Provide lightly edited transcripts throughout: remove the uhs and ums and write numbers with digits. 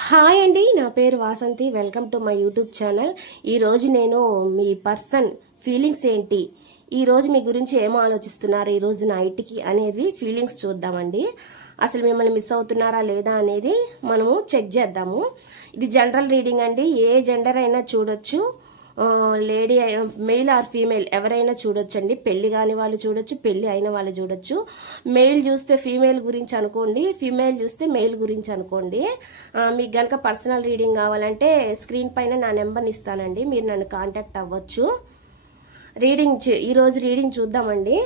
Hi అండి, నా పేరు Vasanthi. Welcome to my YouTube channel. ఈరోజు నేను మీ పర్సన్ ఫీలింగ్స్ ఏంటి, ఈరోజు మీ గురించి ఏమో ఆలోచిస్తున్నారు ఈ రోజు నైట్కి అనేది ఫీలింగ్స్ చూద్దామండి. అసలు మిమ్మల్ని మిస్ అవుతున్నారా లేదా అనేది మనము చెక్ చేద్దాము. ఇది జనరల్ రీడింగ్ అండి. ఏ జెండర్ అయినా చూడొచ్చు, లేడీ మెయిల్ ఆర్ ఫీమేల్ ఎవరైనా చూడొచ్చండి. పెళ్లి కాని వాళ్ళు చూడొచ్చు, పెళ్లి అయిన వాళ్ళు చూడొచ్చు. మెయిల్ చూస్తే ఫీమేల్ గురించి అనుకోండి, ఫీమేల్ చూస్తే మెయిల్ గురించి అనుకోండి. మీకు గనక పర్సనల్ రీడింగ్ కావాలంటే స్క్రీన్ పైన నా నెంబర్ని ఇస్తానండి, మీరు నన్ను కాంటాక్ట్ అవ్వచ్చు. ఈరోజు రీడింగ్ చూద్దామండి.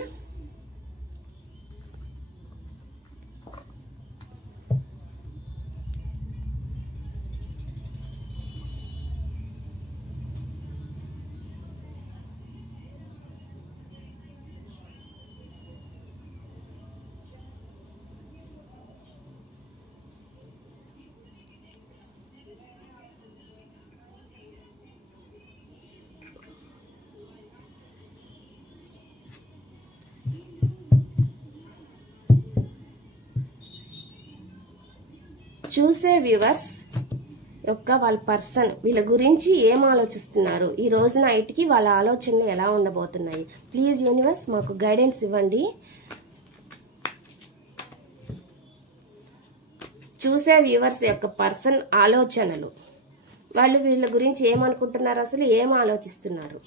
చూసే వ్యూవర్స్ యొక్క వాళ్ళ పర్సన్ వీళ్ళ గురించి ఏం ఆలోచిస్తున్నారు, ఈ రోజు నైట్కి వాళ్ళ ఆలోచనలు ఎలా ఉండబోతున్నాయి. ప్లీజ్ యూనివర్స్ మాకు గైడెన్స్ ఇవ్వండి. చూసే వ్యూవర్స్ యొక్క పర్సన్ ఆలోచనలు, వాళ్ళు వీళ్ళ గురించి ఏమనుకుంటున్నారు, అసలు ఏం ఆలోచిస్తున్నారు.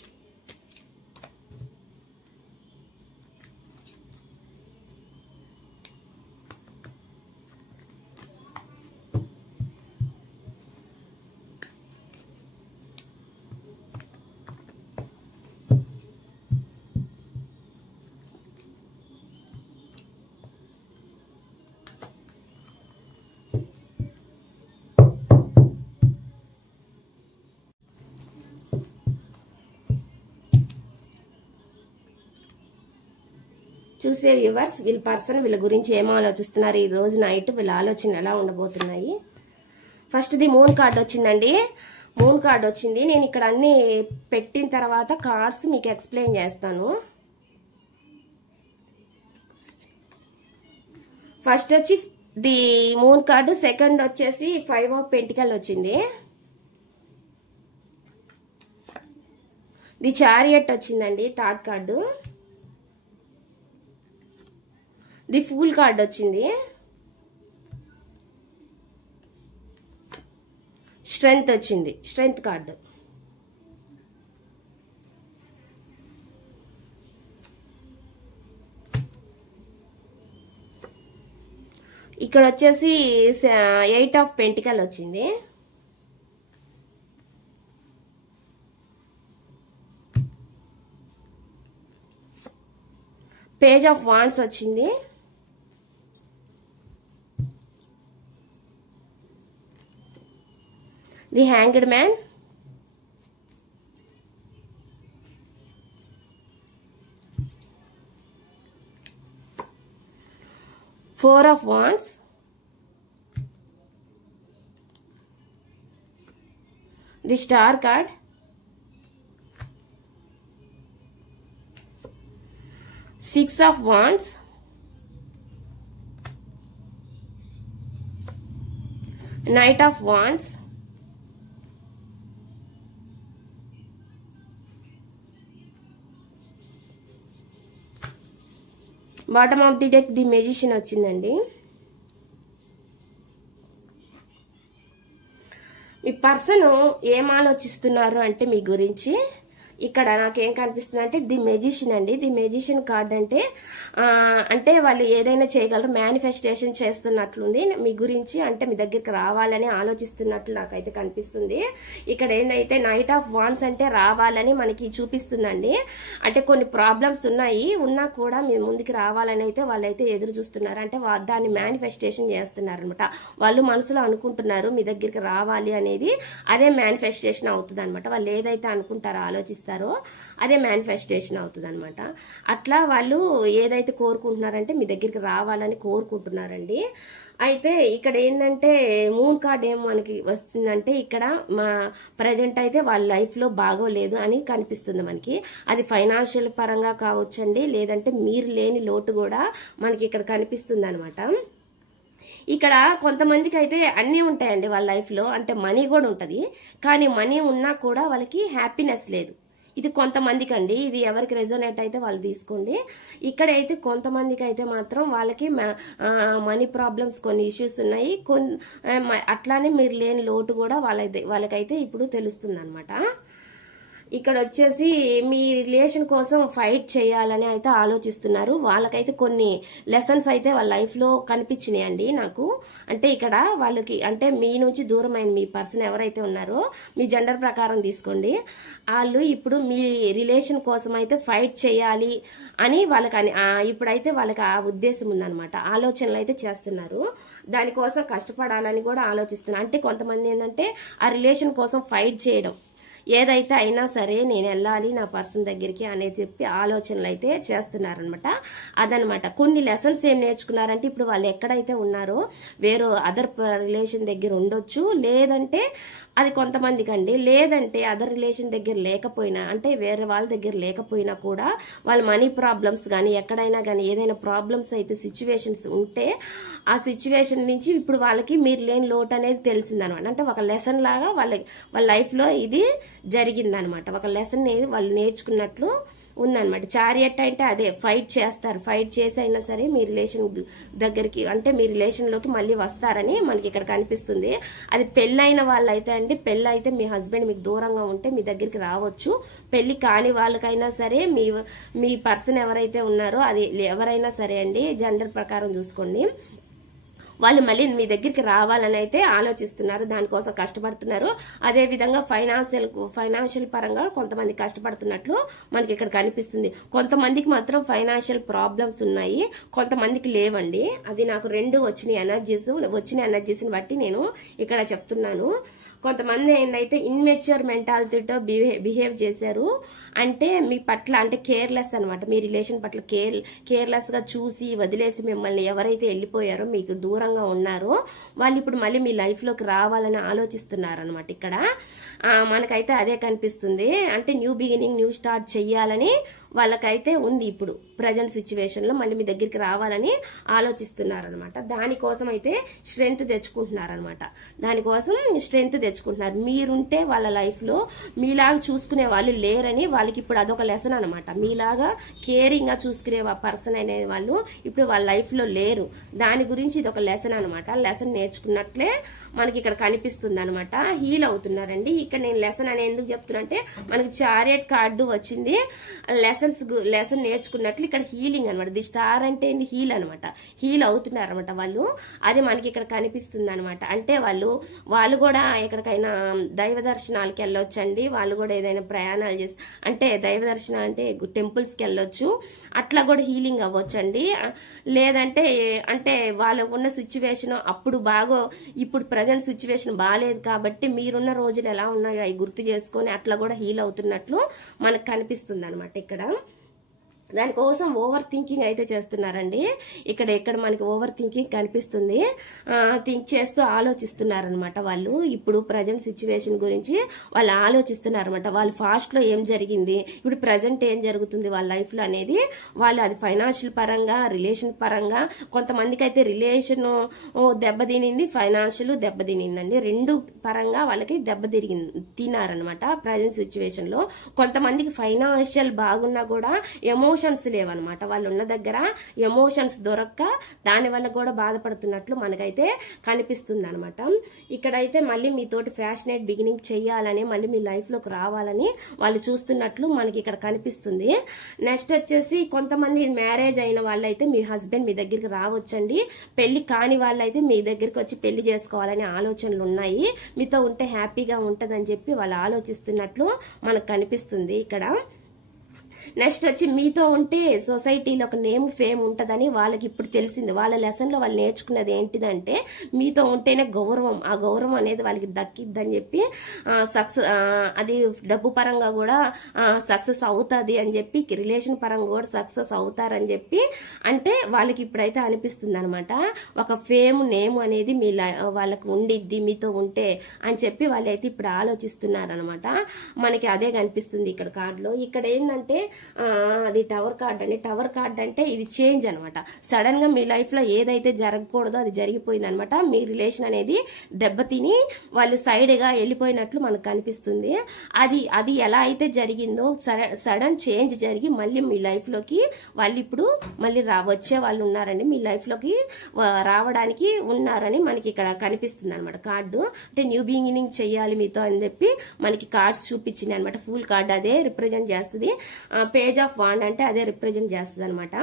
చూసే వ్యూవర్స్ వీళ్ళ పర్సన్ వీళ్ళ గురించి ఏమో ఆలోచిస్తున్నారు, ఈ రోజు నైట్ వీళ్ళ ఆలోచన ఎలా ఉండబోతున్నాయి. ఫస్ట్ ది మూన్ కార్డ్ వచ్చిందండి. మూన్ కార్డ్ వచ్చింది. నేను ఇక్కడ అన్ని పెట్టిన తర్వాత కార్డ్స్ మీకు ఎక్స్ప్లెయిన్ చేస్తాను. ఫస్ట్ వచ్చి ది మూన్ కార్డు, సెకండ్ వచ్చేసి 5 ఆఫ్ పెంటికల్ వచ్చింది. ది చారియట్ వచ్చిందండి, third card. The fool card వచ్చింది. స్ట్రెంగ్త్ వచ్చింది, స్ట్రెంగ్త్ కార్డు. ఇక్కడ వచ్చేసి 8 ఆఫ్ పెంటికల్ వచ్చింది. పేజ్ ఆఫ్ వాండ్స్ వచ్చింది. The hanged man. Four of Wands. The Star card. Six of Wands. Knight of Wands. Bottom of the deck the magician వచ్చిందండి. మీ person ఏం ఆలోచిస్తున్నారు అంటే మీ గురించి ఇక్కడ నాకేం కనిపిస్తుంది అంటే ది మెజిషియన్ అండి. ది మెజిషియన్ కార్డ్ అంటే వాళ్ళు ఏదైనా చేయగలరు, మేనిఫెస్టేషన్ చేస్తున్నట్లుంది మీ గురించి. అంటే మీ దగ్గరికి రావాలని ఆలోచిస్తున్నట్లు నాకైతే కనిపిస్తుంది. ఇక్కడ ఏందైతే నైట్ ఆఫ్ వాండ్స్ అంటే రావాలని మనకి చూపిస్తుందండి. అంటే కొన్ని ప్రాబ్లమ్స్ ఉన్నా కూడా మీ ముందుకు రావాలని అయితే వాళ్ళైతే ఎదురు చూస్తున్నారు. అంటే దాన్ని మేనిఫెస్టేషన్ చేస్తున్నారు అనమాట. వాళ్ళు మనసులో అనుకుంటున్నారు మీ దగ్గరికి రావాలి అనేది, అదే మేనిఫెస్టేషన్ అవుతుంది అనమాట. వాళ్ళు ఏదైతే అనుకుంటారో ఆలోచిస్తారు అదే మేనిఫెస్టేషన్ అవుతుంది అనమాట. అట్లా వాళ్ళు ఏదైతే కోరుకుంటున్నారంటే మీ దగ్గరికి రావాలని కోరుకుంటున్నారండి. అయితే ఇక్కడ ఏంటంటే మూన్ కార్డ్ ఏం మనకి వస్తుందంటే ఇక్కడ మా ప్రజెంట్ అయితే వాళ్ళ లైఫ్లో బాగోలేదు అని కనిపిస్తుంది మనకి. అది ఫైనాన్షియల్ పరంగా కావచ్చండి, లేదంటే మీరు లేని లోటు కూడా మనకి ఇక్కడ కనిపిస్తుంది అనమాట. ఇక్కడ కొంతమందికి అయితే అన్నీ ఉంటాయండి వాళ్ళ లైఫ్లో, అంటే మనీ కూడా ఉంటుంది, కానీ మనీ ఉన్నా కూడా వాళ్ళకి హ్యాపీనెస్ లేదు. ఇది కొంతమందికి అండి, ఇది ఎవరికి రెజోనేట్ అయితే వాళ్ళు తీసుకోండి. ఇక్కడైతే కొంతమందికి అయితే మాత్రం వాళ్ళకి మనీ ప్రాబ్లమ్స్ కొన్ని ఇష్యూస్ ఉన్నాయి, అట్లానే మీరు లేని లోటు కూడా వాళ్ళకైతే ఇప్పుడు తెలుస్తుంది అనమాట. ఇక్కడ వచ్చేసి మీ రిలేషన్ కోసం ఫైట్ చేయాలని అయితే ఆలోచిస్తున్నారు. వాళ్ళకైతే కొన్ని లెసన్స్ అయితే వాళ్ళ లైఫ్లో కనిపించినాయండి నాకు. అంటే ఇక్కడ వాళ్ళకి అంటే మీ నుంచి దూరమైన మీ పర్సన్ ఎవరైతే ఉన్నారో మీ జెండర్ ప్రకారం తీసుకోండి, వాళ్ళు ఇప్పుడు మీ రిలేషన్ కోసం అయితే ఫైట్ చేయాలి అని వాళ్ళకి ఇప్పుడైతే వాళ్ళకి ఆ ఉద్దేశం ఉందన్నమాట. ఆలోచనలు అయితే చేస్తున్నారు, దానికోసం కష్టపడాలని కూడా ఆలోచిస్తున్నారు. అంటే కొంతమంది ఏంటంటే ఆ రిలేషన్ కోసం ఫైట్ చేయడం, ఏదైతే అయినా సరే నేను వెళ్ళాలి నా పర్సన్ దగ్గరికి అనేది చెప్పి ఆలోచనలు అయితే చేస్తున్నారనమాట. అదనమాట. కొన్ని లెసన్స్ ఏం నేర్చుకున్నారంటే ఇప్పుడు వాళ్ళు ఎక్కడైతే ఉన్నారో వేరే అదర్ రిలేషన్ దగ్గర ఉండొచ్చు, లేదంటే అది కొంతమందికి అండి, లేదంటే అదర్ రిలేషన్ దగ్గర లేకపోయినా, అంటే వేరే వాళ్ళ దగ్గర లేకపోయినా కూడా వాళ్ళ మనీ ప్రాబ్లమ్స్ కానీ ఎక్కడైనా కానీ ఏదైనా ప్రాబ్లమ్స్ అయితే సిచ్యువేషన్స్ ఉంటే ఆ సిచ్యువేషన్ నుంచి ఇప్పుడు వాళ్ళకి మీరు లేని లోటు అనేది తెలిసిందనమాట. అంటే ఒక లెసన్ లాగా వాళ్ళ లైఫ్లో ఇది జరిగిందనమాట. ఒక లెసన్ వాళ్ళు నేర్చుకున్నట్లు ఉందన్నమాట. చారియట్ అంటే అదే ఫైట్ చేస్తారు, ఫైట్ చేసి అయినా సరే మీ రిలేషన్ దగ్గరికి అంటే మీ రిలేషన్లోకి మళ్ళీ వస్తారని మనకి ఇక్కడ కనిపిస్తుంది. అది పెళ్ళైన వాళ్ళు అయితే అండి, పెళ్ళి అయితే మీ హస్బెండ్ మీకు దూరంగా ఉంటే మీ దగ్గరికి రావచ్చు. పెళ్లి కాని వాళ్ళకైనా సరే మీ పర్సన్ ఎవరైతే ఉన్నారో అది ఎవరైనా సరే అండి, జెండర్ ప్రకారం చూసుకోండి, వాళ్ళు మళ్ళీ మీ దగ్గరికి రావాలని అయితే ఆలోచిస్తున్నారు, దానికోసం కష్టపడుతున్నారు. అదే విధంగా ఫైనాన్షియల్ పరంగా కొంతమంది కష్టపడుతున్నట్లు మనకి ఇక్కడ కనిపిస్తుంది. కొంతమందికి మాత్రం ఫైనాన్షియల్ ప్రాబ్లమ్స్ ఉన్నాయి, కొంతమందికి లేవండి. అది నాకు రెండు వచ్చిన ఎనర్జీస్ని బట్టి నేను ఇక్కడ చెప్తున్నాను. కొంతమంది ఏందైతే ఇన్మెచ్యూర్ మెంటాలిటీతో బిహేవ్ చేశారు, అంటే మీ పట్ల అంటే కేర్లెస్ అనమాట, మీ రిలేషన్ పట్ల కేర్లెస్ గా చూసి వదిలేసి మిమ్మల్ని ఎవరైతే వెళ్ళిపోయారో మీకు దూరంగా ఉన్నారో వాళ్ళు ఇప్పుడు మళ్ళీ మీ లైఫ్ లోకి రావాలని ఆలోచిస్తున్నారు అనమాట. ఇక్కడ మనకైతే అదే కనిపిస్తుంది. అంటే న్యూ బిగినింగ్, న్యూ స్టార్ట్ చెయ్యాలని వాళ్ళకైతే ఉంది. ఇప్పుడు ప్రజెంట్ సిచ్యువేషన్ లో మళ్ళీ మీ దగ్గరికి రావాలని ఆలోచిస్తున్నారు అనమాట. దానికోసం అయితే స్ట్రెంగ్త్ తెచ్చుకుంటున్నారనమాట. దానికోసం స్ట్రెంగ్త్ తెచ్చుకుంటున్నారు. మీరుంటే వాళ్ళ లైఫ్ లో మీలాగా చూసుకునే వాళ్ళు లేరని వాళ్ళకి ఇప్పుడు అదొక లెసన్ అనమాట. మీలాగా కేరింగ్ గా చూసుకునే పర్సన్ అనే వాళ్ళు ఇప్పుడు వాళ్ళ లైఫ్ లో లేరు. దాని గురించి ఇది ఒక లెసన్ అనమాట. లెసన్ నేర్చుకున్నట్లే మనకి ఇక్కడ కనిపిస్తుంది అనమాట. హీల్ అవుతున్నారండి. ఇక్కడ నేను లెసన్ అని ఎందుకు చెప్తున్నా అంటే మనకి చారియట్ కార్డు వచ్చింది, లెసన్ నేర్చుకున్నట్లు ఇక్కడ హీలింగ్ అనమాట. ది స్టార్ అంటే హీల్ అనమాట. హీల్ అవుతున్నారు అనమాట వాళ్ళు. అది మనకి ఇక్కడ కనిపిస్తుంది అనమాట. అంటే వాళ్ళు కూడా ఎక్కడికైనా దైవ దర్శనాలకి వెళ్ళొచ్చండి. వాళ్ళు కూడా ఏదైనా ప్రయాణాలు చేసి అంటే దైవ దర్శనం అంటే టెంపుల్స్ కి వెళ్ళొచ్చు, అట్లా కూడా హీలింగ్ అవ్వచ్చండి. లేదంటే అంటే వాళ్ళు ఉన్న సిచ్యువేషన్ అప్పుడు ఇప్పుడు ప్రజెంట్ సిచ్యువేషన్ బాగాలేదు కాబట్టి మీరున్న రోజులు ఎలా ఉన్నాయో అవి గుర్తు చేసుకొని అట్లా కూడా హీల్ అవుతున్నట్లు మనకు కనిపిస్తుంది అనమాట. ఇక్కడ దానికోసం ఓవర్ థింకింగ్ అయితే చేస్తున్నారండి. ఇక్కడ మనకి ఓవర్ థింకింగ్ కనిపిస్తుంది. థింక్ చేస్తూ ఆలోచిస్తున్నారనమాట. వాళ్ళు ఇప్పుడు ప్రజెంట్ సిచ్యువేషన్ గురించి వాళ్ళు ఆలోచిస్తున్నారనమాట. వాళ్ళు ఫాస్ట్ లో ఏం జరిగింది, ఇప్పుడు ప్రజెంట్ ఏం జరుగుతుంది వాళ్ళ లైఫ్ లో అనేది వాళ్ళు అది ఫైనాన్షియల్ పరంగా, రిలేషన్ పరంగా, కొంతమందికి అయితే రిలేషన్ దెబ్బతినింది, ఫైనాన్షియల్ దెబ్బతినిందండి. రెండు పరంగా వాళ్ళకి తిన్నారనమాట ప్రజెంట్ సిచ్యువేషన్ లో. కొంతమందికి ఫైనాన్షియల్ బాగున్నా కూడా ఎమోషన్స్ లేవన్నమాట. వాళ్ళు ఉన్న దగ్గర ఎమోషన్స్ దొరక్క దానివల్ల కూడా బాధపడుతున్నట్లు మనకైతే కనిపిస్తుంది అనమాట. ఇక్కడైతే మళ్ళీ మీతోటి ఫ్యాషనేట్ బిగినింగ్ చెయ్యాలని, మళ్ళీ మీ లైఫ్ లోకి రావాలని వాళ్ళు చూస్తున్నట్లు మనకి ఇక్కడ కనిపిస్తుంది. నెక్స్ట్ వచ్చేసి కొంతమంది మ్యారేజ్ అయిన వాళ్ళైతే మీ హస్బెండ్ మీ దగ్గరికి రావచ్చండి. పెళ్లి కాని వాళ్ళైతే మీ దగ్గరికి వచ్చి పెళ్లి చేసుకోవాలనే ఆలోచనలు ఉన్నాయి. మీతో ఉంటే హ్యాపీగా ఉంటదని చెప్పి వాళ్ళు ఆలోచిస్తున్నట్లు మనకు కనిపిస్తుంది ఇక్కడ. నెక్స్ట్ వచ్చి మీతో ఉంటే సొసైటీలో ఒక నేమ్, ఫేమ్ ఉంటుందని వాళ్ళకి ఇప్పుడు తెలిసింది. వాళ్ళ లెసన్లో వాళ్ళు నేర్చుకున్నది ఏంటిదంటే మీతో ఉంటేనే గౌరవం, ఆ గౌరవం అనేది వాళ్ళకి దక్కిద్దని చెప్పి అది డబ్బు పరంగా కూడా సక్సెస్ అవుతుంది అని చెప్పి, రిలేషన్ పరంగా కూడా సక్సెస్ అవుతారని చెప్పి అంటే వాళ్ళకి ఇప్పుడైతే అనిపిస్తుంది అనమాట. ఒక ఫేమ్, నేమ్ అనేది వాళ్ళకి ఉండిద్ది మీతో ఉంటే అని చెప్పి వాళ్ళైతే ఇప్పుడు ఆలోచిస్తున్నారు అనమాట. మనకి అదే కనిపిస్తుంది ఇక్కడ కార్డులో. ఇక్కడ ఏంటంటే అది టవర్ కార్డ్ అండి. టవర్ కార్డ్ అంటే ఇది చేంజ్ అనమాట. సడన్ గా మీ లైఫ్ లో ఏదైతే జరగకూడదో అది జరిగిపోయింది అనమాట. మీ రిలేషన్ అనేది దెబ్బతిని వాళ్ళు సైడ్ గా వెళ్ళిపోయినట్లు మనకు కనిపిస్తుంది. అది ఎలా అయితే జరిగిందో సడన్ చేంజ్ జరిగి మళ్ళీ మీ లైఫ్ లోకి వాళ్ళు ఇప్పుడు మళ్ళీ వచ్చే వాళ్ళు ఉన్నారండి. మీ లైఫ్ లోకి రావడానికి ఉన్నారని మనకి ఇక్కడ కనిపిస్తుంది అనమాట. కార్డు అంటే న్యూ బిగినింగ్ చెయ్యాలి మీతో అని చెప్పి మనకి కార్డ్స్ చూపించింది అనమాట. ఫుల్ కార్డ్ అదే రిప్రజెంట్ చేస్తుంది. పేజ్ ఆఫ్ వాండ్ అంటే అదే రిప్రజెంట్ చేస్తుంది అనమాట.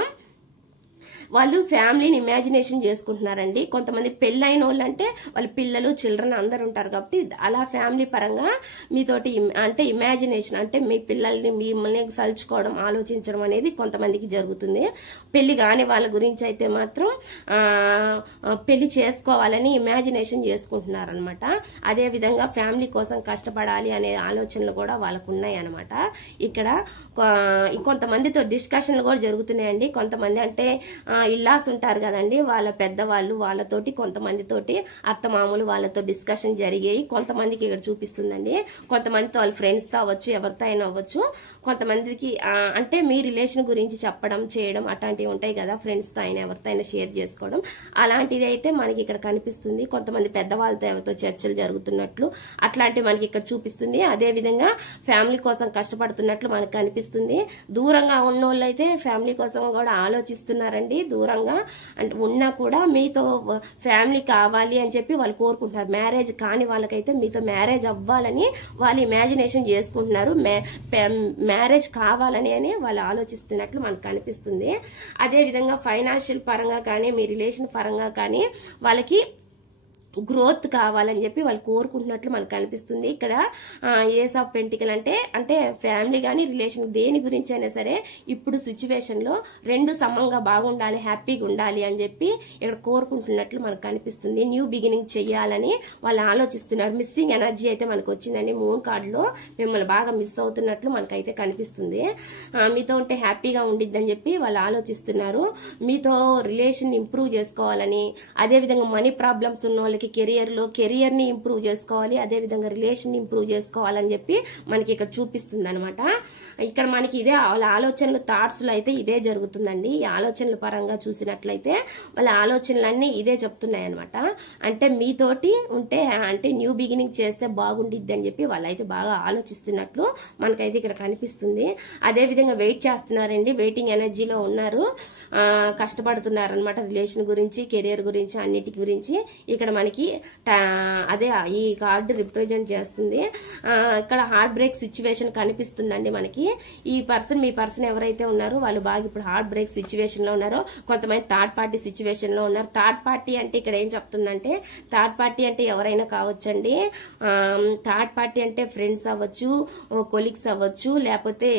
వాళ్ళు ఫ్యామిలీని ఇమాజినేషన్ చేసుకుంటున్నారండి. కొంతమంది పెళ్ళైన వాళ్ళు అంటే వాళ్ళ పిల్లలు చిల్డ్రన్ అందరు ఉంటారు కాబట్టి అలా ఫ్యామిలీ పరంగా మీతోటి అంటే ఇమాజినేషన్ అంటే మీ పిల్లల్ని మిమ్మల్ని సలుచుకోవడం ఆలోచించడం అనేది కొంతమందికి జరుగుతుంది. పెళ్లి కాని వాళ్ళ గురించి అయితే మాత్రం పెళ్లి చేసుకోవాలని ఇమాజినేషన్ చేసుకుంటున్నారు అనమాట. అదే విధంగా ఫ్యామిలీ కోసం కష్టపడాలి అనే ఆలోచనలు కూడా వాళ్ళకు ఉన్నాయి అనమాట. ఇక్కడ కొంతమందితో డిస్కషన్లు కూడా జరుగుతున్నాయండి. కొంతమంది అంటే ఇల్లాస్ ఉంటారు కదండి, వాళ్ళ పెద్దవాళ్ళు వాళ్ళతోటి కొంతమందితోటి అత్తమామూలు వాళ్ళతో డిస్కషన్ జరిగాయి. కొంతమందికి ఇక్కడ చూపిస్తుందండి. కొంతమందితో వాళ్ళ ఫ్రెండ్స్ తో అవ్వచ్చు, ఎవరితో అయినా అవ్వచ్చు. కొంతమందికి అంటే మీ రిలేషన్ గురించి చెప్పడం చేయడం అట్లాంటివి ఉంటాయి కదా, ఫ్రెండ్స్ తో అయినా ఎవరితో అయినా షేర్ చేసుకోవడం, అలాంటిది అయితే మనకి ఇక్కడ కనిపిస్తుంది. కొంతమంది పెద్దవాళ్ళతో ఎవరితో చర్చలు జరుగుతున్నట్లు అట్లాంటివి మనకి ఇక్కడ చూపిస్తుంది. అదే విధంగా ఫ్యామిలీ కోసం కష్టపడుతున్నట్లు మనకు కనిపిస్తుంది. దూరంగా ఉన్న వాళ్ళు అయితే ఫ్యామిలీ కోసం కూడా ఆలోచిస్తున్నారండి. దూరంగా అంటే ఉన్నా కూడా మీతో ఫ్యామిలీ కావాలి అని చెప్పి వాళ్ళు కోరుకుంటున్నారు. మ్యారేజ్ కాని వాళ్ళకైతే మీతో మ్యారేజ్ అవ్వాలని వాళ్ళు ఇమాజినేషన్ చేసుకుంటున్నారు. మ్యారేజ్ కావాలని అని వాళ్ళు ఆలోచిస్తున్నట్లు మనకు కనిపిస్తుంది. అదే విధంగా ఫైనాన్షియల్ పరంగా కానీ మీ రిలేషన్ పరంగా కానీ వాళ్ళకి గ్రోత్ కావాలని చెప్పి వాళ్ళు కోరుకుంటున్నట్లు మనకు కనిపిస్తుంది. ఇక్కడ ఏస్ ఆఫ్ పెంటికల్ అంటే ఫ్యామిలీ కానీ రిలేషన్ దేని గురించి అయినా సరే ఇప్పుడు సిచ్యువేషన్ లో రెండు సమంగా బాగుండాలి, హ్యాపీగా ఉండాలి అని చెప్పి ఇక్కడ కోరుకుంటున్నట్లు మనకు కనిపిస్తుంది. న్యూ బిగినింగ్ చెయ్యాలని వాళ్ళు ఆలోచిస్తున్నారు. మిస్సింగ్ ఎనర్జీ అయితే మనకు వచ్చిందండి. మూన్ కార్డ్ లో మిమ్మల్ని బాగా మిస్ అవుతున్నట్లు మనకైతే కనిపిస్తుంది. మీతో ఉంటే హ్యాపీగా ఉండిద్దని చెప్పి వాళ్ళు ఆలోచిస్తున్నారు. మీతో రిలేషన్ ఇంప్రూవ్ చేసుకోవాలని, అదే విధంగా మనీ ప్రాబ్లమ్స్ ఉన్న వాళ్ళకి కెరియర్ ని ఇంప్రూవ్ చేసుకోవాలి, అదే విధంగా రిలేషన్ ఇంప్రూవ్ చేసుకోవాలని చెప్పి మనకి ఇక్కడ చూపిస్తుంది అనమాట. ఇక్కడ మనకి ఇదే వాళ్ళ ఆలోచనలు థాట్స్ లో అయితే ఇదే జరుగుతుందండి. ఈ ఆలోచనల పరంగా చూసినట్లయితే వాళ్ళ ఆలోచనలన్నీ ఇదే చెప్తున్నాయి అనమాట. అంటే మీతోటి ఉంటే అంటే న్యూ బిగినింగ్ చేస్తే బాగుండిద్ది అని చెప్పి వాళ్ళైతే బాగా ఆలోచిస్తున్నట్లు మనకైతే ఇక్కడ కనిపిస్తుంది. అదే విధంగా వెయిట్ చేస్తున్నారండి, వెయిటింగ్ ఎనర్జీలో ఉన్నారు, కష్టపడుతున్నారు అనమాట. రిలేషన్ గురించి, కెరియర్ గురించి, అన్నిటి గురించి ఇక్కడ మనకి అదే ఈ కార్డు రిప్రజెంట్ చేస్తుంది. ఇక్కడ హార్ట్ బ్రేక్ సిచ్యువేషన్ కనిపిస్తుందండి మనకి. ఈ పర్సన్ మీ పర్సన్ ఎవరైతే ఉన్నారో వాళ్ళు బాగా ఇప్పుడు హార్ట్ బ్రేక్ సిచ్యువేషన్ లో ఉన్నారో, కొంతమంది థర్డ్ పార్టీ సిచ్యువేషన్ లో ఉన్నారు. థర్డ్ పార్టీ అంటే ఇక్కడ ఏం చెప్తుందంటే, థర్డ్ పార్టీ అంటే ఎవరైనా కావచ్చండి. థర్డ్ పార్టీ అంటే ఫ్రెండ్స్ అవ్వచ్చు, కొలీగ్స్ అవ్వచ్చు, లేకపోతే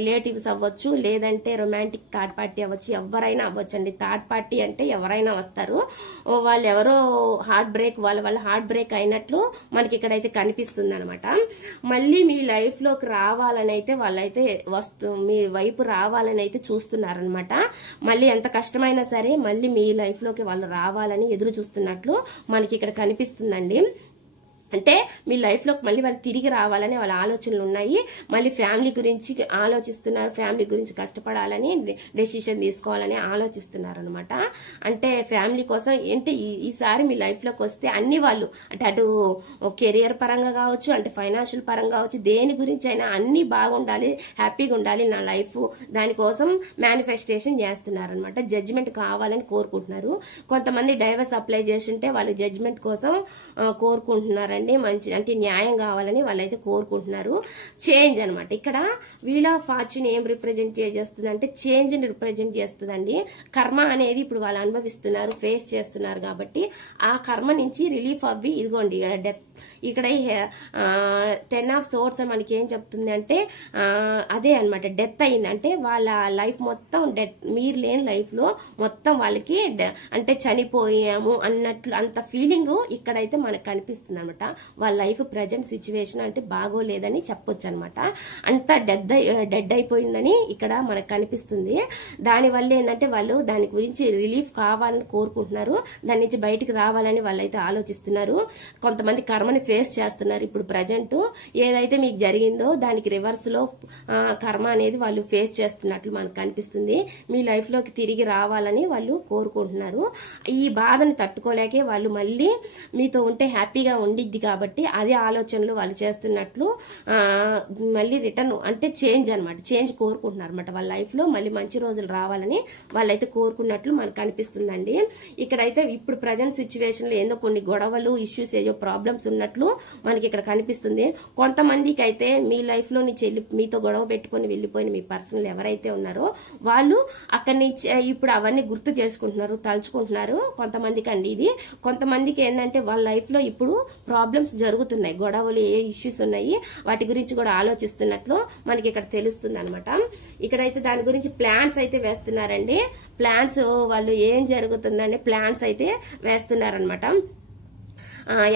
రిలేటివ్స్ అవ్వచ్చు, లేదంటే రొమాంటిక్ థర్డ్ పార్టీ అవ్వచ్చు, ఎవరైనా అవ్వచ్చండి. థర్డ్ పార్టీ అంటే ఎవరైనా వస్తారు. వాళ్ళు ఎవరో హార్ట్ బ్రేక్ వాళ్ళ హార్ట్ బ్రేక్ అయినట్లు మనకి ఇక్కడైతే కనిపిస్తుంది అనమాట. మళ్ళీ మీ లైఫ్ లోకి రావాలని అయితే వాళ్ళైతే మీ వైపు రావాలని అయితే చూస్తున్నారనమాట. మళ్ళీ ఎంత కష్టమైనా సరే మళ్ళీ మీ లైఫ్ లోకి వాళ్ళు రావాలని ఎదురు చూస్తున్నట్లు మనకి ఇక్కడ కనిపిస్తుందండి. అంటే మీ లైఫ్ లోకి మళ్ళీ వాళ్ళు తిరిగి రావాలని వాళ్ళ ఆలోచనలు ఉన్నాయి. మళ్ళీ ఫ్యామిలీ గురించి ఆలోచిస్తున్నారు, ఫ్యామిలీ గురించి కష్టపడాలని డెసిషన్ తీసుకోవాలని ఆలోచిస్తున్నారు అనమాట. అంటే ఫ్యామిలీ కోసం ఏంటి ఈసారి మీ లైఫ్ లోకి వస్తే అన్ని వాళ్ళు అంటే అటు కెరియర్ పరంగా కావచ్చు, అంటే ఫైనాన్షియల్ పరంగా కావచ్చు, దేని గురించి అయినా అన్ని బాగుండాలి, హ్యాపీగా ఉండాలి నా లైఫ్, దానికోసం మేనిఫెస్టేషన్ చేస్తున్నారు అనమాట. జడ్జిమెంట్ కావాలని కోరుకుంటున్నారు. కొంతమంది డైవర్స్ అప్లై చేస్తుంటే వాళ్ళు జడ్జిమెంట్ కోసం కోరుకుంటున్నారు. మంచి అంటే న్యాయం కావాలని వాళ్ళైతే కోరుకుంటున్నారు. చేంజ్ అనమాట. ఇక్కడ వీల్ ఆఫ్ ఫార్చ్యూన్ ఏం రిప్రజెంట్ చేస్తుంది అంటే చేంజ్ ని రిప్రజెంట్ చేస్తుందండి. కర్మ అనేది ఇప్పుడు వాళ్ళు అనుభవిస్తున్నారు, ఫేస్ చేస్తున్నారు కాబట్టి ఆ కర్మ నుంచి రిలీఫ్ అవ్వి ఇదిగోండి డెత్. ఇక్కడ 10 ఆఫ్ సోర్స్ మనకి ఏం చెప్తుంది అంటే అదే అనమాట, డెత్ అయింది అంటే వాళ్ళ లైఫ్ మొత్తం డెత్, మీరు లేని లైఫ్ లో మొత్తం వాళ్ళకి అంటే చనిపోయాము అన్నట్లు అంత ఫీలింగ్ ఇక్కడైతే మనకు కనిపిస్తుంది అనమాట. వాళ్ళ లైఫ్ ప్రజెంట్ సిచ్యువేషన్ అంటే బాగోలేదని చెప్పొచ్చు అనమాట. అంతా డెడ్ అయిపోయిందని ఇక్కడ మనకు కనిపిస్తుంది. దానివల్ల ఏంటంటే వాళ్ళు దాని గురించి రిలీఫ్ కావాలని కోరుకుంటున్నారు, దాని నుంచి బయటకు రావాలని వాళ్ళైతే ఆలోచిస్తున్నారు. కొంతమంది కర్మని ఫేస్ చేస్తున్నారు. ఇప్పుడు ప్రజెంట్ ఏదైతే మీకు జరిగిందో దానికి రివర్స్ లో కర్మ అనేది వాళ్ళు ఫేస్ చేస్తున్నట్లు మనకు కనిపిస్తుంది. మీ లైఫ్ లోకి తిరిగి రావాలని వాళ్ళు కోరుకుంటున్నారు. ఈ బాధని తట్టుకోలేకే వాళ్ళు మళ్ళీ మీతో ఉంటే హ్యాపీగా ఉండిద్ది కాబట్టి అదే ఆలోచనలు వాళ్ళు చేస్తున్నట్లు మళ్ళీ రిటర్న్ అంటే చేంజ్ అనమాట, చేంజ్ కోరుకుంటున్నారు అనమాట. వాళ్ళ లైఫ్ లో మళ్ళీ మంచి రోజులు రావాలని వాళ్ళైతే కోరుకున్నట్లు మనకు కనిపిస్తుందండి. ఇక్కడైతే ఇప్పుడు ప్రజెంట్ సిచ్యువేషన్ లో ఏదో కొన్ని గొడవలు ఇష్యూస్ ఏదో ప్రాబ్లమ్స్ ఉన్నట్లు మనకి ఇక్కడ కనిపిస్తుంది. కొంతమందికి అయితే మీ లైఫ్ లో నుంచి మీతో గొడవ పెట్టుకుని వెళ్ళిపోయిన మీ పర్సనల్ ఎవరైతే ఉన్నారో వాళ్ళు అక్కడి నుంచి ఇప్పుడు అవన్నీ గుర్తు చేసుకుంటున్నారు, తలుచుకుంటున్నారు. కొంతమందికి అండి ఇది. కొంతమందికి ఏంటంటే వాళ్ళ లైఫ్ లో ఇప్పుడు ప్రాబ్లమ్స్ జరుగుతున్నాయి, గొడవలు ఏ ఇష్యూస్ ఉన్నాయి వాటి గురించి కూడా ఆలోచిస్తున్నట్లు మనకి ఇక్కడ తెలుస్తుంది అనమాట. ఇక్కడైతే దాని గురించి ప్లాన్స్ అయితే వేస్తున్నారండి. ప్లాన్స్ వాళ్ళు ఏం జరుగుతుందని ప్లాన్స్ అయితే వేస్తున్నారనమాట.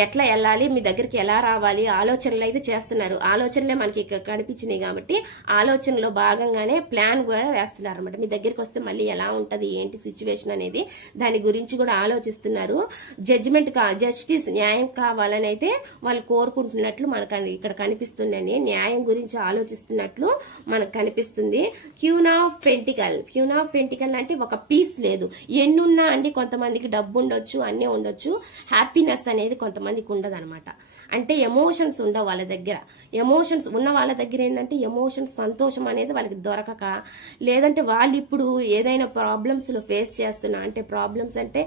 ఎట్లా వెళ్ళాలి, మీ దగ్గరికి ఎలా రావాలి ఆలోచనలు అయితే చేస్తున్నారు. ఆలోచనలే మనకి కనిపించినాయి కాబట్టి ఆలోచనలో భాగంగానే ప్లాన్ కూడా వేస్తున్నారు అనమాట. మీ దగ్గరికి వస్తే మళ్ళీ ఎలా ఉంటది ఏంటి సిచ్యువేషన్ అనేది దాని గురించి కూడా ఆలోచిస్తున్నారు. జస్టిస్ న్యాయం కావాలని అయితే వాళ్ళు కోరుకుంటున్నట్లు మనకు ఇక్కడ కనిపిస్తుందండి. న్యాయం గురించి ఆలోచిస్తున్నట్లు మనకు కనిపిస్తుంది. క్యూన్ ఆఫ్ పెంటికల్ అంటే ఒక పీస్ లేదు. ఎన్నున్నా అండి కొంతమందికి డబ్బు ఉండొచ్చు, అన్నీ ఉండొచ్చు, హ్యాపీనెస్ అనేది కొంతమందికి ఉండదు అనమాట. అంటే ఎమోషన్స్ ఉండవు వాళ్ళ దగ్గర. ఎమోషన్స్ ఉన్న వాళ్ళ దగ్గర ఏంటంటే ఎమోషన్స్ సంతోషం అనేది వాళ్ళకి దొరకక, లేదంటే వాళ్ళు ఇప్పుడు ఏదైనా ప్రాబ్లమ్స్ లో ఫేస్ చేస్తున్నా అంటే ప్రాబ్లమ్స్ అంటే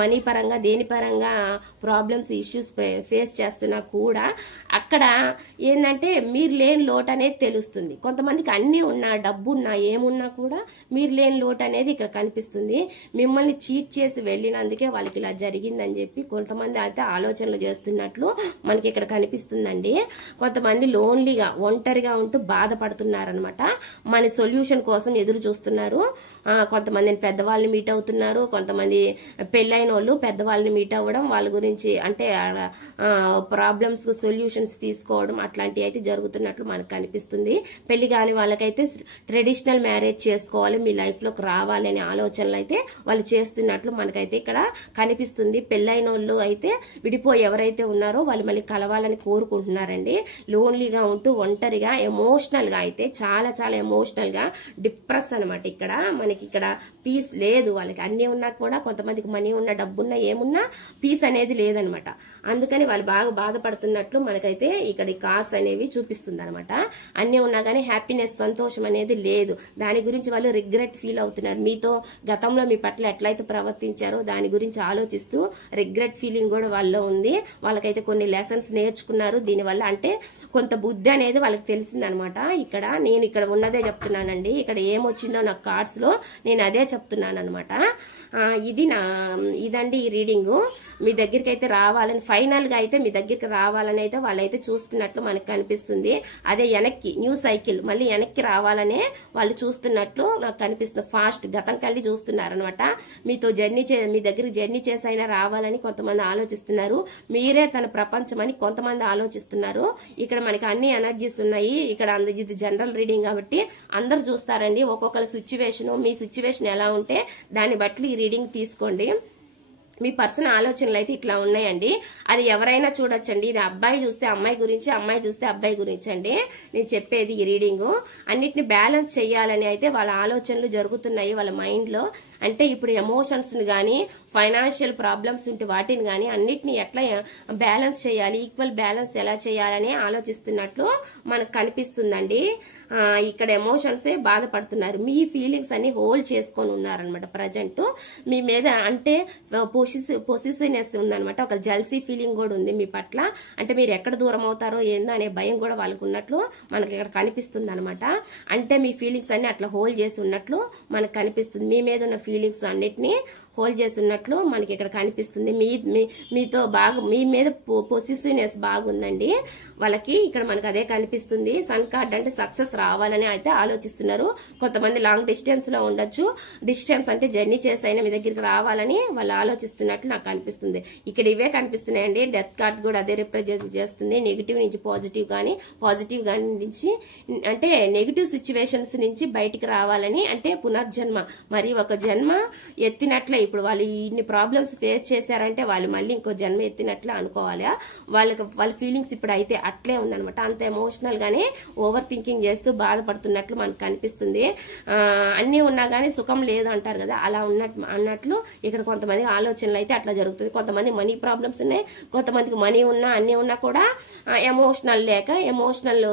మనీ పరంగా దేని పరంగా ప్రాబ్లమ్స్ ఇష్యూస్ ఫేస్ చేస్తున్నా కూడా అక్కడ ఏంటంటే మీరు లేని లోటు అనేది తెలుస్తుంది. కొంతమందికి అన్నీ ఉన్నా డబ్బు ఉన్నా ఏమున్నా కూడా మీరు లేని లోటు అనేది ఇక్కడ కనిపిస్తుంది. మిమ్మల్ని చీట్ చేసి వెళ్ళినందుకే వాళ్ళకి ఇలా జరిగిందని చెప్పి కొంతమంది అయితే ఆలోచనలు చేస్తున్నట్లు మనకి ఇక్కడ కనిపిస్తుందండి. కొంతమంది లోన్లీగా ఒంటరిగా ఉంటూ బాధపడుతున్నారనమాట. మన సొల్యూషన్ కోసం ఎదురు చూస్తున్నారు. కొంతమంది పెద్దవాళ్ళని మీట్ అవుతున్నారు, కొంతమంది పెళ్ళైన వాళ్ళు పెద్దవాళ్ళని మీట్ అవ్వడం, వాళ్ళ గురించి అంటే ప్రాబ్లమ్స్ సొల్యూషన్స్ తీసుకోవడం అట్లాంటివి అయితే జరుగుతున్నట్లు మనకు కనిపిస్తుంది. పెళ్లి కాని వాళ్ళకైతే ట్రెడిషనల్ మ్యారేజ్ చేసుకోవాలి, మీ లైఫ్ లోకి రావాలి అనే ఆలోచనలు అయితే వాళ్ళు చేస్తున్నట్లు మనకైతే ఇక్కడ కనిపిస్తుంది. పెళ్ళైన వాళ్ళు అయితే విడిపోయి ఎవరైతే ఉన్నారో వాళ్ళు మళ్ళీ కలవాలని కోరుకుంటున్నారండి. లోన్లీగా ఉంటూ ఒంటరిగా ఎమోషనల్ గా అయితే చాలా చాలా ఎమోషనల్ గా డిప్రెస్ అనమాట. ఇక్కడ మనకి ఇక్కడ పీస్ లేదు. వాళ్ళకి అన్ని ఉన్నా కూడా కొంతమందికి మనీ ఉన్నా డబ్బున్నా ఏమున్నా పీస్ అనేది లేదనమాట. అందుకని వాళ్ళు బాగా బాధపడుతున్నట్లు మనకైతే ఇక్కడ కార్డ్స్ అనేవి చూపిస్తుంది అనమాట. అన్ని ఉన్నా కానీ హ్యాపీనెస్ సంతోషం అనేది లేదు. దాని గురించి వాళ్ళు రిగ్రెట్ ఫీల్ అవుతున్నారు. మీతో గతంలో మీ పట్ల ఎట్లయితే ప్రవర్తించారో దాని గురించి ఆలోచిస్తూ రిగ్రెట్ ఫీలింగ్ కూడా వాళ్ళలో ఉంది. వాళ్ళకైతే కొన్ని లెసన్స్ నేర్చుకున్నారు దీనివల్ల. అంటే కొంత బుద్ధి అనేది వాళ్ళకి తెలిసిందనమాట. ఇక్కడ నేను ఇక్కడ ఉన్నదే చెప్తున్నానండి. ఇక్కడ ఏమొచ్చిందో నాకు కార్డ్స్ లో నేను అదే చెప్తున్నాను అనమాట. ఇదండి ఈ రీడింగ్. మీ దగ్గరికి అయితే రావాలని ఫైనల్ గా అయితే మీ దగ్గరికి రావాలని అయితే వాళ్ళైతే చూస్తున్నట్లు మనకు కనిపిస్తుంది. అదే వెనక్కి న్యూ సైకిల్ మళ్ళీ వెనక్కి రావాలనే వాళ్ళు చూస్తున్నట్లు నాకు కనిపిస్తుంది. ఫాస్ట్ గతం కలిగి చూస్తున్నారు అనమాట. మీతో మీ దగ్గరికి జర్నీ చేసైనా రావాలని కొంతమంది ఆలోచిస్తున్నారు. మీరే తన ప్రపంచం అని కొంతమంది ఆలోచిస్తున్నారు. ఇక్కడ మనకి అన్ని ఎనర్జీస్ ఉన్నాయి. ఇక్కడ ఇది జనరల్ రీడింగ్ కాబట్టి అందరు చూస్తారండి. ఒక్కొక్కరి సిచ్యువేషన్ మీ సిచ్యువేషన్ ఎలా ఉంటే దాన్ని బట్టి ఈ రీడింగ్ తీసుకోండి. మీ పర్సనల్ ఆలోచనలు అయితే ఇట్లా ఉన్నాయండి. అది ఎవరైనా చూడొచ్చండి. ఇది అబ్బాయి చూస్తే అమ్మాయి గురించి, అమ్మాయి చూస్తే అబ్బాయి గురించి అండి నేను చెప్పేది ఈ రీడింగ్. అన్నిటిని బ్యాలెన్స్ చేయాలని అయితే వాళ్ళ ఆలోచనలు జరుగుతున్నాయి వాళ్ళ మైండ్ లో. అంటే ఇప్పుడు ఎమోషన్స్ గానీ ఫైనాన్షియల్ ప్రాబ్లమ్స్ ఉంటే వాటిని గానీ అన్నిటిని ఎట్లా బ్యాలెన్స్ చేయాలి, ఈక్వల్ బ్యాలెన్స్ ఎలా చేయాలని ఆలోచిస్తున్నట్లు మనకు కనిపిస్తుందండి. ఇక్కడ ఎమోషన్సే బాధపడుతున్నారు. మీ ఫీలింగ్స్ అన్ని హోల్డ్ చేసుకొని ఉన్నారనమాట. ప్రజెంట్ మీ మీద అంటే పొసిసివ్నెస్ ఉందనమాట. ఒక జల్సీ ఫీలింగ్ కూడా ఉంది మీ పట్ల. అంటే మీరు ఎక్కడ దూరం అవుతారో ఏందో అనే భయం కూడా వాళ్ళకు ఉన్నట్లు మనకి ఇక్కడ కనిపిస్తుంది అనమాట. అంటే మీ ఫీలింగ్స్ అన్ని అట్లా హోల్డ్ చేసి ఉన్నట్లు మనకు కనిపిస్తుంది. మీ మీద ఉన్న ఫీలింగ్స్ అన్నిటినీ హోల్డ్ చేస్తున్నట్లు మనకి ఇక్కడ కనిపిస్తుంది. మీతో బాగా మీ మీద పొసిసివ్నెస్ బాగుందండి వాళ్ళకి. ఇక్కడ మనకు అదే కనిపిస్తుంది. సన్ కార్డ్ అంటే సక్సెస్ రావాలని అయితే ఆలోచిస్తున్నారు. కొంతమంది లాంగ్ డిస్టెన్స్ లో ఉండొచ్చు. డిస్టెన్స్ అంటే జర్నీ చేసైనా మీ దగ్గరికి రావాలని వాళ్ళు ఆలోచిస్తున్నట్లు నాకు కనిపిస్తుంది. ఇక్కడ ఇవే కనిపిస్తున్నాయండి. డెత్ కార్డ్ కూడా అదే రిప్రజెంట్ చేస్తుంది. నెగిటివ్ నుంచి పాజిటివ్ గానీ, పాజిటివ్ గానీ నుంచి అంటే నెగిటివ్ సిచ్యువేషన్స్ నుంచి బయటికి రావాలని, అంటే పునర్జన్మ, మరి ఒక జన్మ ఎత్తినట్లే. ఇప్పుడు వాళ్ళు ఇన్ని ప్రాబ్లమ్స్ ఫేస్ చేశారంటే వాళ్ళు మళ్ళీ ఇంకో జన్మ ఎత్తినట్లే అనుకోవాలి. వాళ్ళ ఫీలింగ్స్ ఇప్పుడు అయితే అట్లే ఉందనమాట. అంత ఎమోషనల్ గానే ఓవర్ థింకింగ్ చేస్తూ బాధపడుతున్నట్లు మనకు కనిపిస్తుంది. అన్ని ఉన్నా గానీ సుఖం లేదు అంటారు కదా, అలా అన్నట్లు ఇక్కడ కొంతమంది ఆలోచనలు అయితే అట్లా జరుగుతుంది. కొంతమంది మనీ ప్రాబ్లమ్స్ ఉన్నాయి. కొంతమందికి మనీ ఉన్నా అన్ని ఉన్నా కూడా ఎమోషనల్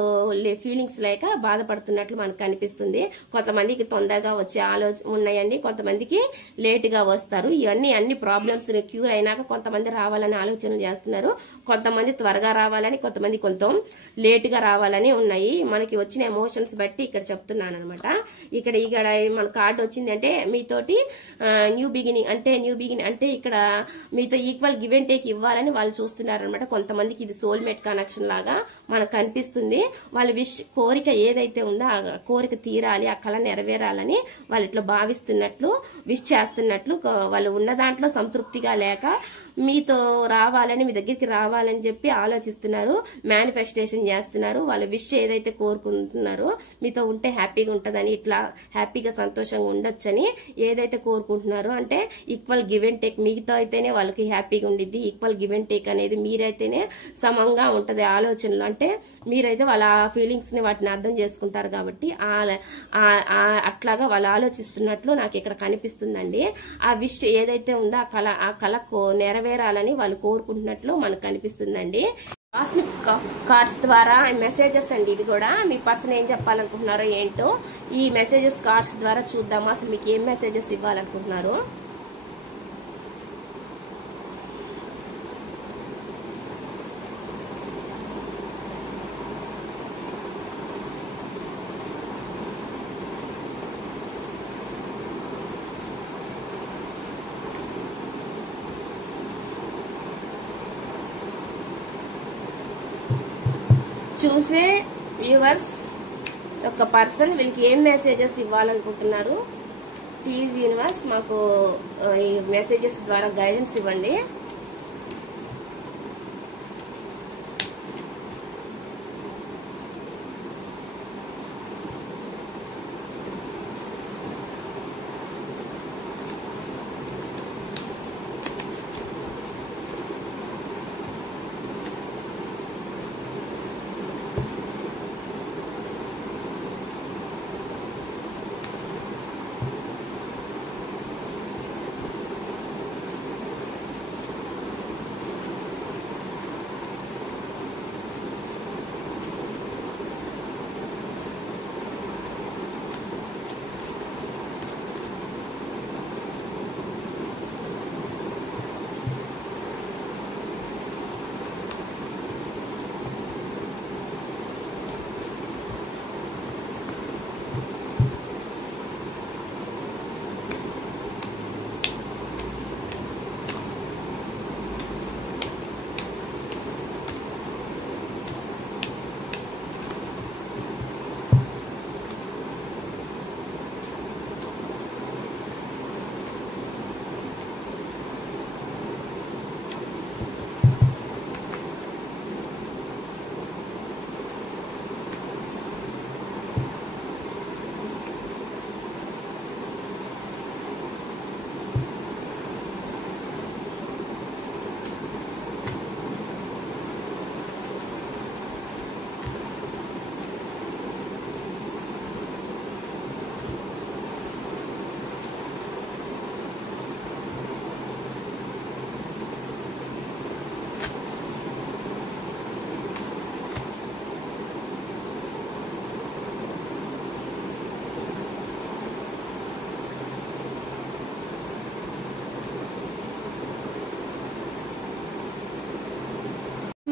ఫీలింగ్స్ లేక బాధపడుతున్నట్లు మనకు కనిపిస్తుంది. కొంతమందికి తొందరగా వచ్చే ఆలోచన ఉన్నాయండి, కొంతమందికి లేట్ గా వస్తారు. అన్ని ప్రాబ్లమ్స్ క్యూర్ అయినాక కొంతమంది రావాలని ఆలోచనలు చేస్తున్నారు. కొంతమంది త్వరగా రావాలని, కొంతమంది కొంచెం లేట్ గా రావాలని ఉన్నాయి. మనకి వచ్చిన ఎమోషన్స్ బట్టి ఇక్కడ చెప్తున్నాను అనమాట. ఇక్కడ మన కార్డు వచ్చింది అంటే మీతోటి న్యూ బిగినింగ్ అంటే ఇక్కడ మీతో ఈక్వల్ గివ్ అండ్ టేక్ ఇవ్వాలని వాళ్ళు చూస్తున్నారు అనమాట. కొంతమందికి ఇది సోల్మేట్ కనెక్షన్ లాగా మనకు కనిపిస్తుంది. వాళ్ళ కోరిక ఏదైతే ఉందో ఆ కోరిక తీరాలి, ఆ కళ నెరవేరాలని వాళ్ళు ఇట్లా భావిస్తున్నట్లు, విష్ చేస్తున్నట్లు, వాళ్ళు ఉన్న దాంట్లో సంతృప్తిగా లేక మీతో రావాలని, మీ దగ్గరికి రావాలని చెప్పి ఆలోచిస్తున్నారు. మేనిఫెస్టేషన్ చేస్తున్నారు. వాళ్ళ విష్ ఏదైతే కోరుకుంటున్నారో మీతో ఉంటే హ్యాపీగా ఉంటుందని, ఇట్లా హ్యాపీగా సంతోషంగా ఉండొచ్చని ఏదైతే కోరుకుంటున్నారో, అంటే ఈక్వల్ గివ్ అండ్ టేక్, మీతో అయితేనే వాళ్ళకి హ్యాపీగా ఉండిద్ది. ఈక్వల్ గివ్ అండ్ టేక్ అనేది మీరైతేనే సమంగా ఉంటది ఆలోచనలు. అంటే మీరైతే వాళ్ళ ఫీలింగ్స్ ని వాటిని అర్థం చేసుకుంటారు కాబట్టి అట్లాగా వాళ్ళు ఆలోచిస్తున్నట్లు నాకు ఇక్కడ కనిపిస్తుందండి. ఆ విష్ ఏదైతే ఉందో ఆ కళ నెరవేరాలని వాళ్ళు కోరుకుంటున్నట్లు మనకు కనిపిస్తుందండి. కాస్మిక్ కార్డ్స్ ద్వారా మెసేజెస్ అండి. ఇది కూడా మీ పర్సన్ ఏం చెప్పాలనుకుంటున్నారో ఏంటో ఈ మెసేజెస్ కార్డ్స్ ద్వారా చూద్దామా, అసలు మీకు ఏం మెసేజెస్ ఇవ్వాలనుకుంటున్నారు. చూసే వ్యూవర్స్ ఒక పర్సన్ వీళ్ళకి ఏం మెసేజెస్ ఇవ్వాలనుకుంటున్నారు. ప్లీజ్ యూనివర్స్ మాకు ఈ మెసేజెస్ ద్వారా గైడెన్స్ ఇవ్వండి.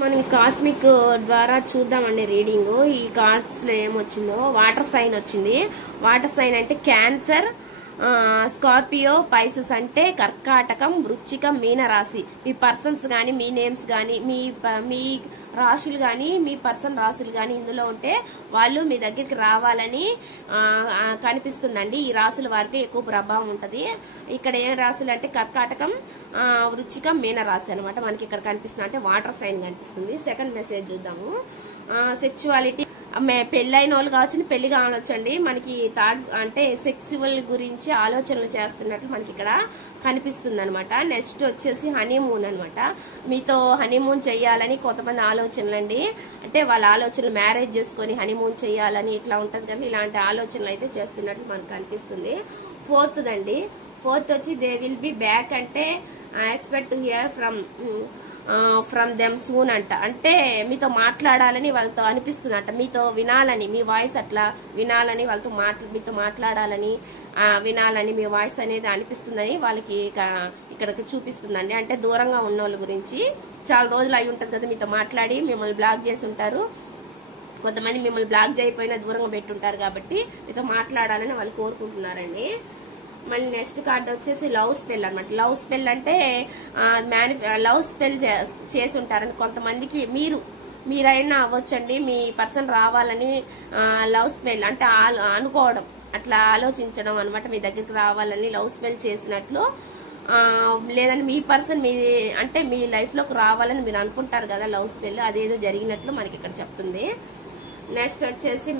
మనం కాస్మిక్ ద్వారా చూద్దామండి రీడింగ్. ఈ కార్డ్స్ లో ఏమొచ్చిందో వాటర్ సైన్ వచ్చింది. వాటర్ సైన్ అంటే క్యాన్సర్, స్కార్పియో పైసెస్ అంటే కర్కాటకం, వృశ్చికం, మీన రాశి. మీ పర్సన్స్ కానీ మీ నేమ్స్ కానీ మీ రాశులు కానీ మీ పర్సన్ రాశులు కానీ ఇందులో ఉంటే వాళ్ళు మీ దగ్గరికి రావాలని కనిపిస్తుందండి. ఈ రాశుల వారికి ఎక్కువ ప్రభావం ఉంటుంది. ఇక్కడ ఏ రాశులు అంటే కర్కాటకం, వృశ్చికం, మీన రాశి అనమాట మనకి ఇక్కడ కనిపిస్తుంది. అంటే వాటర్ సైన్ కనిపిస్తుంది. సెకండ్ మెసేజ్ చూద్దాము. సెక్చువాలిటీ, పెళ్ళైన వాళ్ళు కావచ్చు, పెళ్లి కావచ్చండి. మనకి థర్డ్ అంటే సెక్సువల్ గురించి ఆలోచనలు చేస్తున్నట్లు మనకి ఇక్కడ కనిపిస్తుంది అనమాట. నెక్స్ట్ వచ్చేసి హనీమూన్ అనమాట. మీతో హనీమూన్ చెయ్యాలని కొంతమంది ఆలోచనలు అండి. అంటే వాళ్ళ ఆలోచనలు మ్యారేజ్ చేసుకొని హనీమూన్ చెయ్యాలని ఇట్లా ఉంటది కదా, ఇలాంటి ఆలోచనలు అయితే చేస్తున్నట్లు మనకు కనిపిస్తుంది. ఫోర్త్ దండి, ఫోర్త్ వచ్చి దే విల్ బి బ్యాక్ అంటే expect to hear from them soon అంట. అంటే మీతో మాట్లాడాలని వాళ్ళతో అనిపిస్తుంది అంట, మీతో వినాలని, మీ వాయిస్ అట్లా వినాలని, వాళ్ళతో మీతో మాట్లాడాలని వినాలని మీ వాయిస్ అనేది అనిపిస్తుందని వాళ్ళకి ఇక్కడికి చూపిస్తుందండి. అంటే దూరంగా ఉన్న వాళ్ళ గురించి చాలా రోజులు అయి ఉంటుంది కదా మీతో మాట్లాడి, మిమ్మల్ని బ్లాక్ చేసి ఉంటారు. కొంతమంది మిమ్మల్ని బ్లాక్ చేయకపోయినా దూరంగా పెట్టుంటారు కాబట్టి మీతో మాట్లాడాలని వాళ్ళు కోరుకుంటున్నారండి. మళ్ళీ నెక్స్ట్ కార్డ్ వచ్చేసి లవ్ స్పెల్ అనమాట. లవ్ స్పెల్ అంటే లవ్ స్పెల్ చేసి ఉంటారని కొంతమందికి మీరైనా అవ్వచ్చండి. మీ పర్సన్ రావాలని లవ్ స్పెల్ అంటే అనుకోవడం, అట్లా ఆలోచించడం అనమాట. మీ దగ్గరికి రావాలని లవ్ స్పెల్ చేసినట్లు, లేదంటే మీ పర్సన్ అంటే మీ లైఫ్ లోకి రావాలని మీరు అనుకుంటారు కదా, లవ్ స్పెల్ అదేదో జరిగినట్లు మనకి ఇక్కడ చెప్తుంది. నెక్స్ట్ వచ్చేసి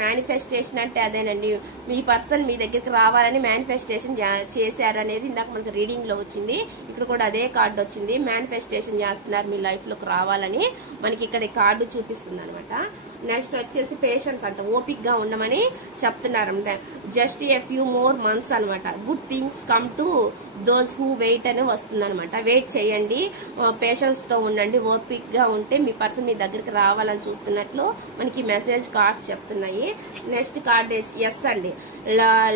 మేనిఫెస్టేషన్ అంటే అదేనండి, మీ పర్సన్ మీ దగ్గరికి రావాలని మేనిఫెస్టేషన్ చేశారనేది ఇందాక మనకి రీడింగ్ లో వచ్చింది. ఇక్కడ కూడా అదే కార్డు వచ్చింది. మేనిఫెస్టేషన్ చేస్తున్నారు మీ లైఫ్ లోకి రావాలని మనకి ఇక్కడ కార్డు చూపిస్తుంది అనమాట. నెక్స్ట్ వచ్చేసి పేషెన్స్ అంటే ఓపిక్ గా ఉండమని చెప్తున్నారు. Just a few more months అనమాట. Good things come to those who wait అని వస్తుంది అనమాట. వెయిట్ చేయండి, పేషెన్స్ తో ఉండండి, ఓపిక్ గా ఉంటే మీ పర్సన్ మీ దగ్గరికి రావాలని చూస్తున్నట్లు మనకి మెసేజ్ కార్డ్స్ చెప్తున్నాయి. నెక్స్ట్ కార్డ్ ఎస్ అండి,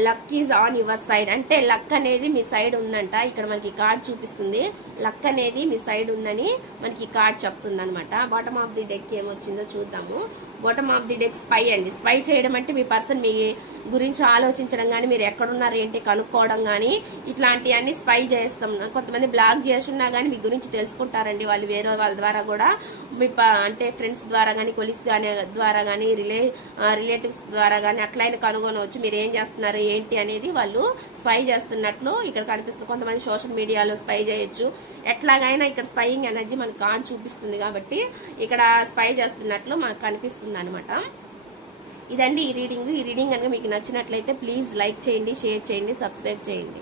luck is on your side అంటే లక్ అనేది మీ సైడ్ ఉందంట. ఇక్కడ మనకి కార్డ్ చూపిస్తుంది, లక్ అనేది మీ సైడ్ ఉందని మనకి కార్డ్ చెప్తుంది అనమాట. బాటమ్ ఆఫ్ ది డెక్ ఏమొచ్చిందో చూద్దాము. Bottom of the deck spy అండి. స్పై చేయడం అంటే మీ పర్సన్ మీ గురించి ఆలోచించడం కానీ, మీరు ఎక్కడున్నారు ఏంటి కనుక్కోవడం కానీ, ఇట్లాంటివన్నీ స్పై చేస్తాం. కొంతమంది బ్లాక్ చేస్తున్నా కానీ మీ గురించి తెలుసుకుంటారండి వాళ్ళు, వేరే వాళ్ళ ద్వారా కూడా, మీ అంటే ఫ్రెండ్స్ ద్వారా కానీ, కొలీగ్స్ ద్వారా కానీ, రిలేటివ్స్ ద్వారా కానీ అట్లయినా కనుగొనవచ్చు మీరు ఏం చేస్తున్నారు ఏంటి అనేది. వాళ్ళు స్పై చేస్తున్నట్లు ఇక్కడ కనిపిస్తుంది. కొంతమంది సోషల్ మీడియాలో స్పై చేయొచ్చు. ఎట్లాగైనా ఇక్కడ స్పైయింగ్ ఎనర్జీ మనకు కార్డ్ చూపిస్తుంది కాబట్టి ఇక్కడ స్పై చేస్తున్నట్లు మనకు కనిపిస్తుంది అనమాట. ఇదండి ఈ రీడింగ్. ఈ రీడింగ్ కనుక మీకు నచ్చినట్లయితే ప్లీజ్ లైక్ చేయండి, షేర్ చేయండి, సబ్స్క్రైబ్ చేయండి.